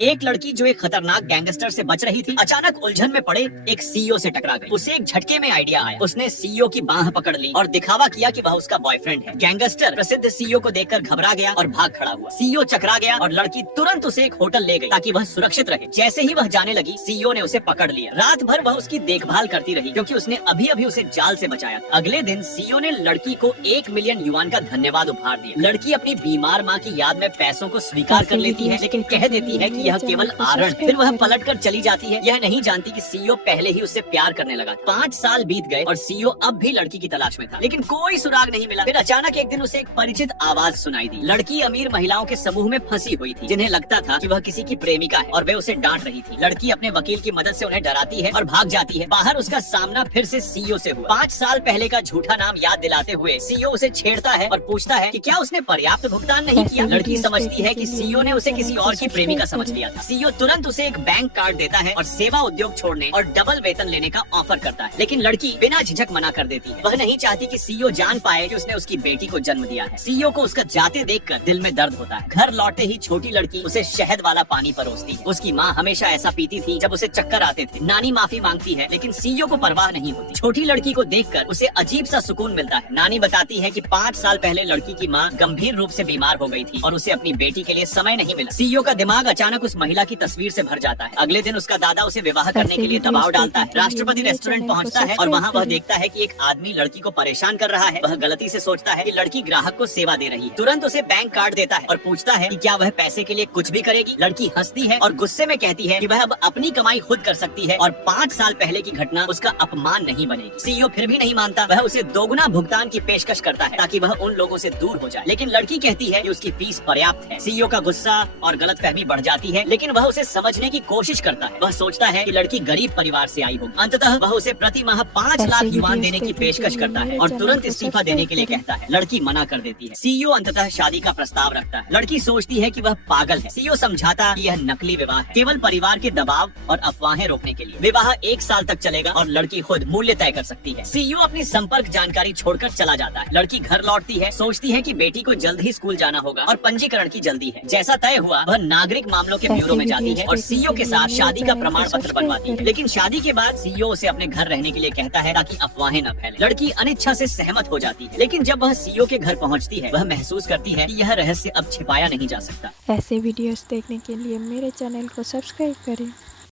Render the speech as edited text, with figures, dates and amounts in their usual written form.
एक लड़की जो एक खतरनाक गैंगस्टर से बच रही थी, अचानक उलझन में पड़े एक सीईओ से टकरा गई। उसे एक झटके में आइडिया आया। उसने सीईओ की बांह पकड़ ली और दिखावा किया कि वह उसका बॉयफ्रेंड है। गैंगस्टर प्रसिद्ध सीईओ को देखकर घबरा गया और भाग खड़ा हुआ। सीईओ चकरा गया और लड़की तुरंत उसे एक होटल ले गई ताकि वह सुरक्षित रहे। जैसे ही वह जाने लगी, सीईओ ने उसे पकड़ लिया। रात भर वह उसकी देखभाल करती रही क्योंकि उसने अभी अभी उसे जाल से बचाया था। अगले दिन सीईओ ने लड़की को 1 मिलियन युआन का धन्यवाद उपहार दिया। लड़की अपनी बीमार माँ की याद में पैसों को स्वीकार कर लेती है, लेकिन कह देती है कि यह केवल आरण। फिर वह पलट कर चली जाती है, यह नहीं जानती कि सीईओ पहले ही उससे प्यार करने लगा। 5 साल बीत गए और सीईओ अब भी लड़की की तलाश में था, लेकिन कोई सुराग नहीं मिला। फिर अचानक एक दिन उसे एक परिचित आवाज सुनाई दी। लड़की अमीर महिलाओं के समूह में फंसी हुई थी, जिन्हें लगता था कि वह किसी की प्रेमिका है और वे उसे डांट रही थी। लड़की अपने वकील की मदद से उन्हें डराती है और भाग जाती है। बाहर उसका सामना फिर से सीईओ से हुआ। 5 साल पहले का झूठा नाम याद दिलाते हुए सीईओ उसे छेड़ता है और पूछता है कि क्या उसने पर्याप्त भुगतान नहीं किया। लड़की समझती है कि सीईओ ने उसे किसी और की प्रेमिका समझ लिया था। सीईओ तुरंत उसे एक बैंक कार्ड देता है और सेवा उद्योग छोड़ने और डबल वेतन लेने का ऑफर करता है, लेकिन लड़की बिना झिझक मना कर देती है। वह नहीं चाहती कि सीईओ जान पाए कि उसने उसकी बेटी को जन्म दिया है। सीईओ को उसका जाते देखकर दिल में दर्द होता है। घर लौटे ही छोटी लड़की उसे शहद वाला पानी परोसती है। उसकी माँ हमेशा ऐसा पीती थी जब उसे चक्कर आते थे। नानी माफी मांगती है, लेकिन सीईओ को परवाह नहीं होती। छोटी लड़की को देखकर उसे अजीब सा सुकून मिलता है। नानी बताती है कि 5 साल पहले लड़की की माँ गंभीर रूप से बीमार हो गई थी और उसे अपनी बेटी के लिए समय नहीं मिला। सीईओ का दिमाग अचानक उस महिला की तस्वीर से भर जाता है। अगले दिन उसका दादा उसे विवाह करने के लिए दबाव डालता है। राष्ट्रपति रेस्टोरेंट पहुंचता है और वहां वह देखता है कि एक आदमी लड़की को परेशान कर रहा है। वह गलती से सोचता है कि लड़की ग्राहक को सेवा दे रही है। तुरंत उसे बैंक कार्ड देता है और पूछता है कि क्या वह पैसे के लिए कुछ भी करेगी। लड़की हंसती है और गुस्से में कहती है कि वह अब अपनी कमाई खुद कर सकती है और 5 साल पहले की घटना उसका अपमान नहीं बनेगी। सीईओ फिर भी नहीं मानता। वह उसे दोगुना भुगतान की पेशकश करता है ताकि वह उन लोगों से दूर हो जाए, लेकिन लड़की कहती है कि उसकी फीस पर्याप्त है। सीईओ का गुस्सा और गलतफहमी बढ़ जाती है, लेकिन वह उसे समझने की कोशिश करता है। वह सोचता है कि लड़की गरीब परिवार से आई हो। अंततः वह उसे प्रति माह 5 लाख युआन देने की पेशकश करता है और तुरंत इस्तीफा देने के लिए कहता है। लड़की मना कर देती है। सीईओ अंततः शादी का प्रस्ताव रखता है। लड़की सोचती है कि वह पागल है। सीईओ समझाता कि यह नकली विवाह है, केवल परिवार के दबाव और अफवाहें रोकने के लिए। विवाह 1 साल तक चलेगा और लड़की खुद मूल्य तय कर सकती है। सीईओ अपनी संपर्क जानकारी छोड़कर चला जाता है। लड़की घर लौटती है, सोचती है कि बेटी को जल्द ही स्कूल जाना होगा और पंजीकरण की जल्दी है। जैसा तय हुआ, वह नागरिक मामलों के ब्यूरो में जाती है और सीईओ के साथ शादी का प्रमाण पत्र बनवाती है। लेकिन शादी के बाद सीईओ उसे अपने घर रहने के लिए कहता है ताकि अफवाहें न फैले। लड़की अनिच्छा से सहमत हो जाती है, लेकिन जब वह सीईओ के घर पहुंचती है, वह महसूस करती है कि यह रहस्य अब छिपाया नहीं जा सकता। ऐसे वीडियोस देखने के लिए मेरे चैनल को सब्सक्राइब करें।